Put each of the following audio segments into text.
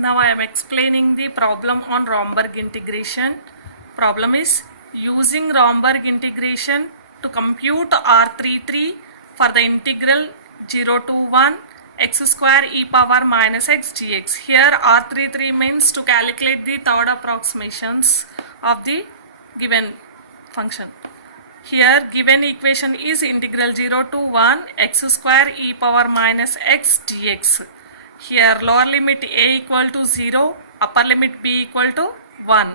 Now I am explaining the problem on Romberg integration. Problem is using Romberg integration to compute R33 for the integral 0 to 1 x square e power minus x dx. Here R33 means to calculate the third approximations of the given function. Here given equation is integral 0 to 1 x square e power minus x dx. Here lower limit a equal to 0, upper limit b equal to 1.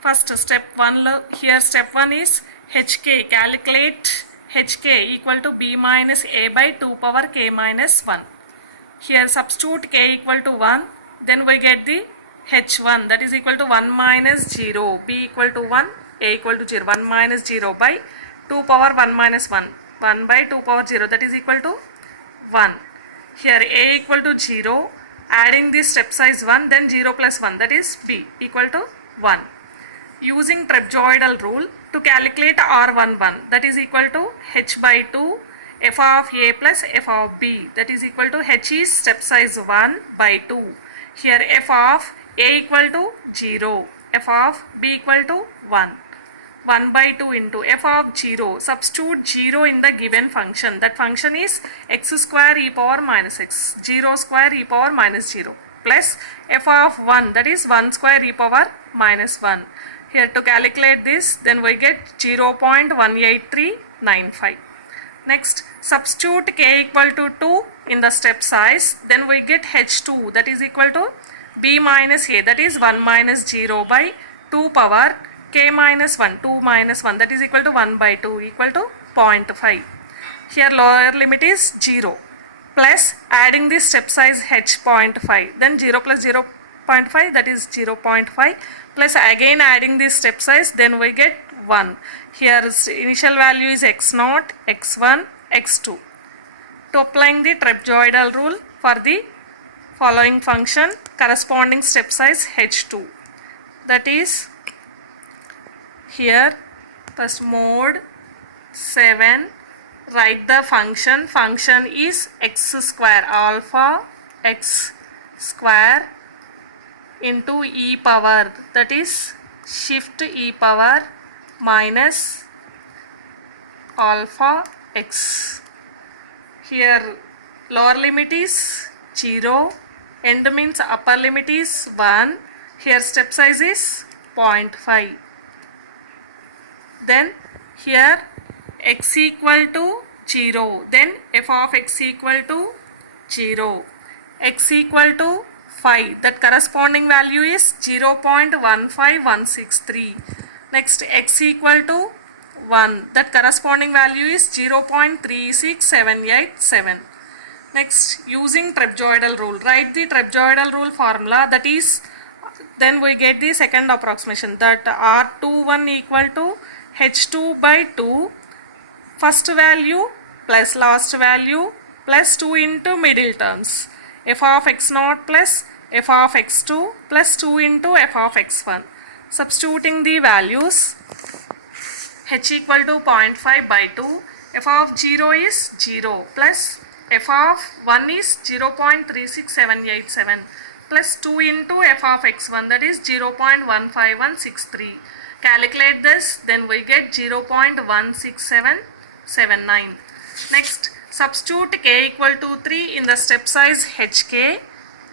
First step 1, here step 1 is hk, calculate hk equal to b minus a by 2 power k minus 1. Here substitute k equal to 1, then we get the h1, that is equal to 1 minus 0, b equal to 1, a equal to 0, 1 minus 0 by 2 power 1 minus 1, 1 by 2 power 0, that is equal to 1. Here a equal to 0, adding the step size 1, then 0 plus 1, that is b equal to 1. Using trapezoidal rule to calculate R11, that is equal to h by 2 f of a plus f of b, that is equal to h is step size 1 by 2. Here f of a equal to 0, f of b equal to 1. 1 by 2 into f of 0, substitute 0 in the given function, that function is x square e power minus x, 0 square e power minus 0, plus f of 1, that is 1 square e power minus 1. Here to calculate this, then we get 0.18395. Next, substitute k equal to 2 in the step size, then we get h2, that is equal to b minus a, that is 1 minus 0 by 2 power k minus 1, 2 minus 1, that is equal to 1 by 2 equal to 0.5. Here lower limit is 0, plus adding the step size h 0.5, then 0 plus 0.5, that is 0.5, plus again adding the step size, then we get 1. Here initial value is x0, x1, x2. To applying the trapezoidal rule for the following function, corresponding step size h2, that is here first mode 7, write the function is x square, alpha x square into e power, that is shift e power minus alpha x. Here lower limit is 0, end means upper limit is 1, here step size is 0.5. Then here x equal to 0, then f of x equal to 0, x equal to 5, that corresponding value is 0.15163. Next x equal to 1, that corresponding value is 0.36787. Next, using trapezoidal rule, write the trapezoidal rule formula, that is then we get the second approximation, that R21 equal to h2 by 2, first value plus last value plus 2 into middle terms, f of x0 plus f of x2 plus 2 into f of x1. Substituting the values, h equal to 0.5 by 2, f of 0 is 0 plus f of 1 is 0.36787 plus 2 into f of x1, that is 0.15163. Calculate this, then we get 0.16779. Next, substitute k equal to 3 in the step size hk,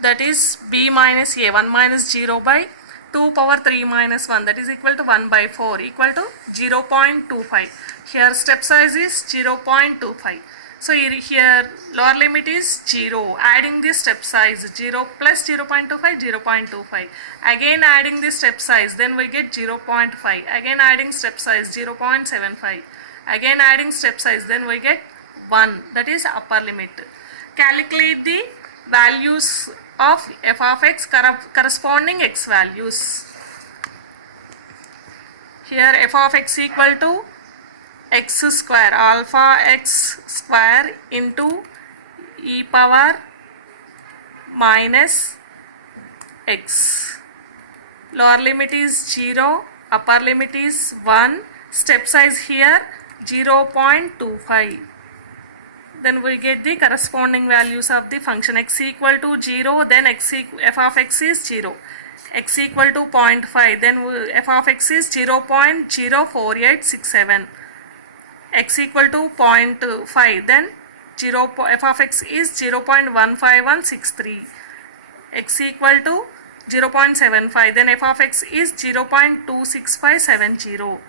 that is b minus a, 1 minus 0 by 2 power 3 minus 1, that is equal to 1 by 4 equal to 0.25. Here step size is 0.25. So here lower limit is 0, adding the step size 0 plus 0.25, 0.25. Again adding the step size, then we get 0.5. Again adding step size 0.75. Again adding step size, then we get 1, that is upper limit. Calculate the values of f of x corresponding x values. Here f of x equal to x square, alpha x square into e power minus x. Lower limit is 0, upper limit is 1, step size here 0.25. then we get the corresponding values of the function. X equal to 0, then f of x is 0. X equal to 0.5, then f of x is 0.04867. X equal to 0.5, then f of x is 0.15163. X equal to 0.75, then f of x is 0.26570.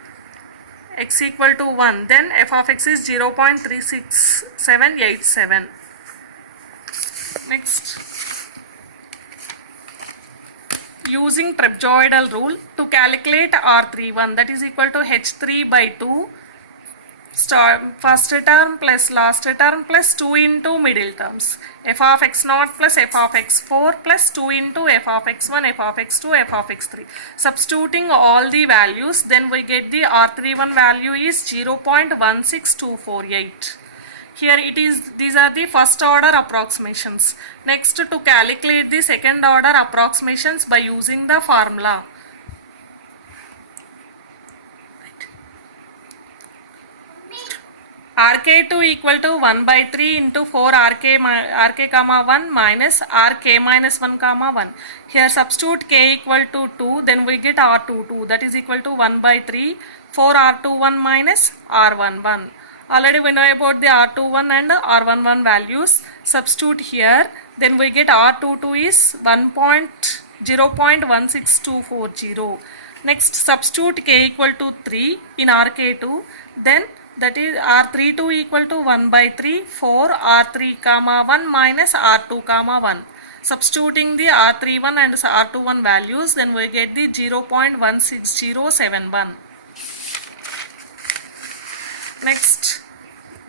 X equal to 1, then f of x is 0.36787. Next, using trapezoidal rule to calculate R31, that is equal to H3 by 2 first term plus last term plus 2 into middle terms, f of x0 plus f of x4 plus 2 into f of x1, f of x2, f of x3. Substituting all the values, then we get the R31 value is 0.16248. Here it is, these are the first order approximations. Next, to calculate the second order approximations by using the formula. RK2 equal to 1 by 3 into 4 RK comma 1 minus RK minus 1 comma 1. Here substitute K equal to 2, then we get R22, that is equal to 1 by 3, 4 R21 minus R11. Already we know about the R21 and R11 values. Substitute here, then we get R22 is 0.16240. Next, substitute K equal to 3 in RK2, then that is R32 equal to 1 by 3, 4 R3 comma 1 minus R2 comma 1. Substituting the R31 and R21 values, then we get the 0.16071. Next,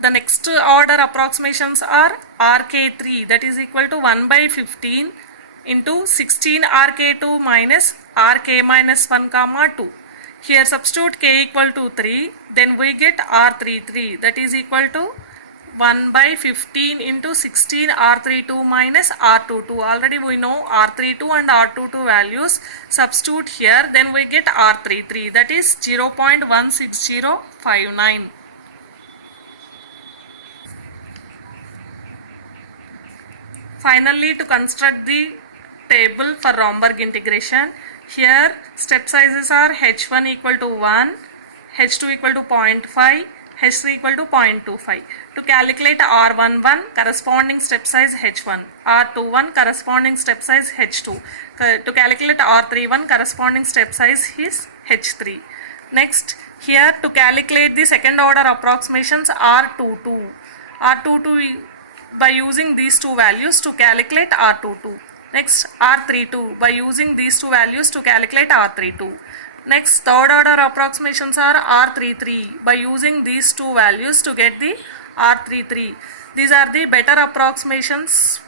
the next order approximations are RK3, that is equal to 1 by 15 into 16 RK2 minus RK minus 1 comma 2. Here substitute K equal to 3, then we get R33, that is equal to 1 by 15 into 16 R32 minus R22. Already we know R32 and R22 values. Substitute here, then we get R33, that is 0.16059. Finally, to construct the table for Romberg integration, here step sizes are h1 equal to 1, h2 equal to 0.5, h3 equal to 0.25. To calculate R11, corresponding step size h1, R21 corresponding step size h2. To calculate R31, corresponding step size is h3. Next, here to calculate the second order approximations R22. R22 by using these two values to calculate R22. Next, R32 by using these two values to calculate R32. Next, third order approximations are R33 by using these two values to get the R33. These are the better approximations